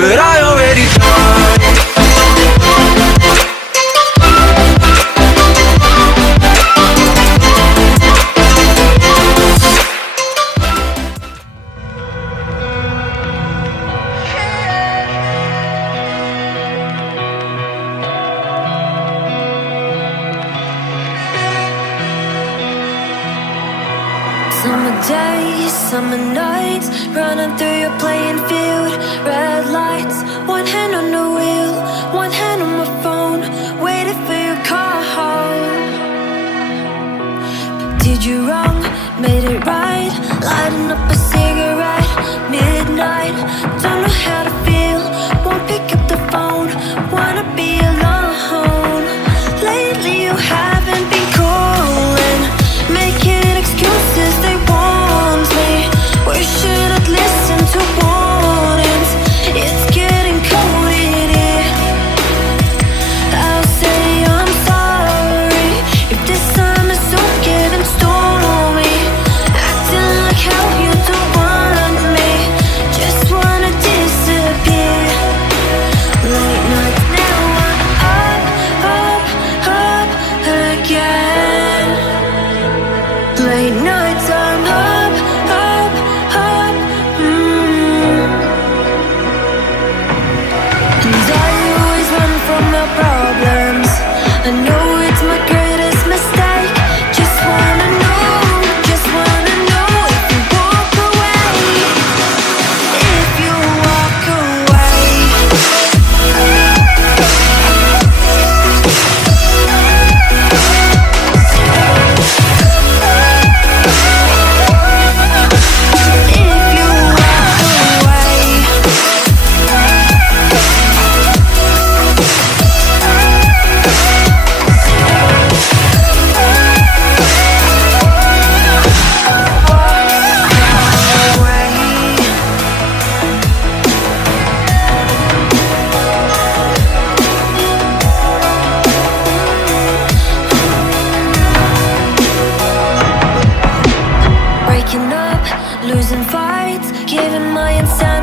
but I already tried. Summer days, summer nights, running through your playing field. Red lights, one hand on the wheel, one hand on my phone, waiting for your call home. Did you wrong? Made it right. Lighting up a cigarette, midnight. Don't know how to feel, won't pick up the phone. Wanna be alone. Lately you haven't been calling, making excuses they want me. Wishing I'd listen to warnings. It's getting cold in here. I'll say I'm sorry if this summer's so getting stormy. Acting like how you don't want me, just wanna disappear. Late nights now I'm up again. Late nights I'm up. 'Cause I always run from my problems. I know it's my greatest mistake. Just wanna know if you walk away, if you walk away. If you walk away. Breaking up, losing fights, giving my insanity